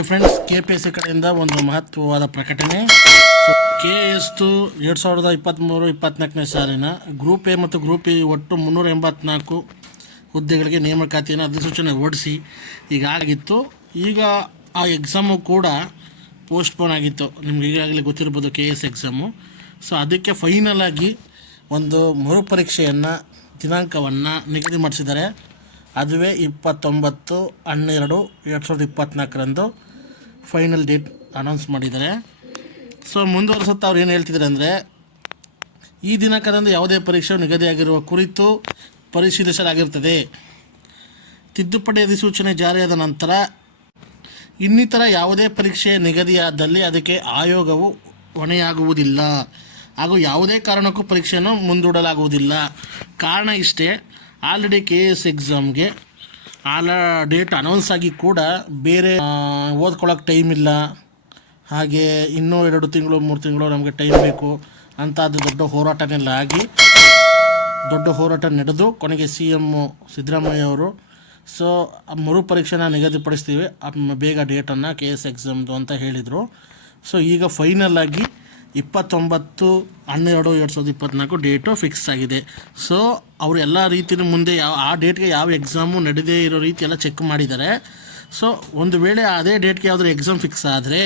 Hi friends, KPSC ಕಡೆಯಿಂದ ಒಂದು ಮಹತ್ವವಾದ ಪ್ರಕಟಣೆ. ಕೆ ಎಸ್ದು 2023-24ನೇ ಸಾಲಿನ ಗ್ರೂಪ್ ಎ ಮತ್ತು ಗ್ರೂಪ್ ಇ ಒಟ್ಟು 384 ಹುದ್ದೆಗಳಿಗೆ ನೇಮಕಾತಿಯನ್ನು ಅಧಿಸೂಚನೆ ಹೊರಡಿಸಿ ಈಗಾಗಿತ್ತು. ಈಗ ಆ ಎಕ್ಸಾಮು ಕೂಡ ಪೋಸ್ಟ್ಪೋನ್ ಆಗಿತ್ತು. ನಿಮ್ಗೆ ಈಗಾಗಲೇ ಗೊತ್ತಿರ್ಬೋದು KS ಎಕ್ಸಾಮು. ಸೊ ಅದಕ್ಕೆ ಫೈನಲ್ ಆಗಿ ಒಂದು ಮರುಪರೀಕ್ಷೆಯನ್ನು ದಿನಾಂಕವನ್ನು ನಿಗದಿ ಮಾಡಿಸಿದ್ದಾರೆ. ಅದುವೇ 29/12/2024 ಫೈನಲ್ ಡೇಟ್ ಅನೌನ್ಸ್ ಮಾಡಿದ್ದಾರೆ. ಸೊ ಮುಂದುವರೆಸುತ್ತಾ ಅವ್ರು ಏನು ಹೇಳ್ತಿದ್ದಾರೆ ಅಂದರೆ, ಈ ದಿನಾಂಕದಂದು ಯಾವುದೇ ಪರೀಕ್ಷೆ ನಿಗದಿಯಾಗಿರುವ ಕುರಿತು ಪರಿಶೀಲಿಸಲಾಗಿರುತ್ತದೆ. ತಿದ್ದುಪಡಿ ಅಧಿಸೂಚನೆ ಜಾರಿಯಾದ ನಂತರ ಇನ್ನಿತರ ಯಾವುದೇ ಪರೀಕ್ಷೆ ನಿಗದಿಯಾದಲ್ಲಿ ಅದಕ್ಕೆ ಆಯೋಗವು ಹೊಣೆಯಾಗುವುದಿಲ್ಲ ಹಾಗೂ ಯಾವುದೇ ಕಾರಣಕ್ಕೂ ಪರೀಕ್ಷೆಯನ್ನು ಮುಂದೂಡಲಾಗುವುದಿಲ್ಲ. ಕಾರಣ ಇಷ್ಟೇ, ಆಲ್ರೆಡಿ KS ಎಕ್ಸಾಮ್ಗೆ ಡೇಟ್ ಅನೌನ್ಸ್ ಆಗಿ ಕೂಡ ಬೇರೆ ಓದ್ಕೊಳ್ಳೋಕೆ ಟೈಮ್ ಇಲ್ಲ, ಹಾಗೆ ಇನ್ನೂ 2 ತಿಂಗಳು 3 ತಿಂಗಳು ನಮಗೆ ಟೈಮ್ ಬೇಕು ಅಂತ ಅದು ದೊಡ್ಡ ಹೋರಾಟನೆಲ್ಲ ಆಗಿ ದೊಡ್ಡ ಹೋರಾಟ ನಡೆದು ಕೊನೆಗೆ CM ಸಿದ್ದರಾಮಯ್ಯ ಅವರು ಮರುಪರೀಕ್ಷೆನ ನಿಗದಿಪಡಿಸ್ತೀವಿ ಬೇಗ ಡೇಟನ್ನು KS ಎಕ್ಸಾಮ್ದು ಅಂತ ಹೇಳಿದರು. ಸೊ ಈಗ ಫೈನಲ್ ಆಗಿ 29/12/2024 ಡೇಟು ಫಿಕ್ಸ್ ಆಗಿದೆ. ಸೊ ಅವರು ಎಲ್ಲ ರೀತಿಯೂ ಮುಂದೆ ಆ ಡೇಟ್ಗೆ ಯಾವ ಎಕ್ಸಾಮು ನಡೆದೇ ಇರೋ ರೀತಿ ಎಲ್ಲ ಚೆಕ್ ಮಾಡಿದ್ದಾರೆ. ಸೊ ಒಂದು ವೇಳೆ ಅದೇ ಡೇಟ್ಗೆ ಯಾವುದಾದ್ರು ಎಕ್ಸಾಮ್ ಫಿಕ್ಸ್ ಆದರೆ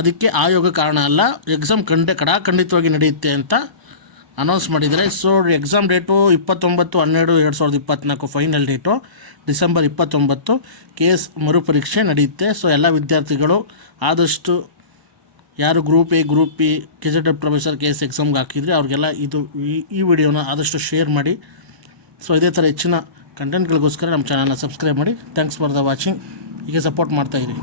ಅದಕ್ಕೆ ಆಯೋಗ ಕಾರಣ ಅಲ್ಲ, ಎಕ್ಸಾಮ್ ಖಂಡಿತವಾಗಿ ನಡೆಯುತ್ತೆ ಅಂತ ಅನೌನ್ಸ್ ಮಾಡಿದ್ದಾರೆ. So exam date 29/12/2024 final date. December 29 KS ಮರುಪರೀಕ್ಷೆ ನಡೆಯುತ್ತೆ. ಸೊ ಎಲ್ಲ ವಿದ್ಯಾರ್ಥಿಗಳು ಆದಷ್ಟು ಯಾರು group A group P KZF professor KS ಎಕ್ಸಾಮ್ಗೆ ಹಾಕಿದರೆ ಅವ್ರಿಗೆಲ್ಲ ಈ ವಿಡಿಯೋನ ಆದಷ್ಟು ಶೇರ್ ಮಾಡಿ. ಸೊ ಇದೇ ಥರ ಹೆಚ್ಚಿನ ಕಂಟೆಂಟ್ಗಳಿಗೋಸ್ಕರ ನಮ್ಮ ಚಾನಲ್ನ ಸಬ್ಸ್ಕ್ರೈಬ್ ಮಾಡಿ. Thanks for the watching. ಹೀಗೆ ಸಪೋರ್ಟ್ ಮಾಡ್ತಾಯಿರಿ.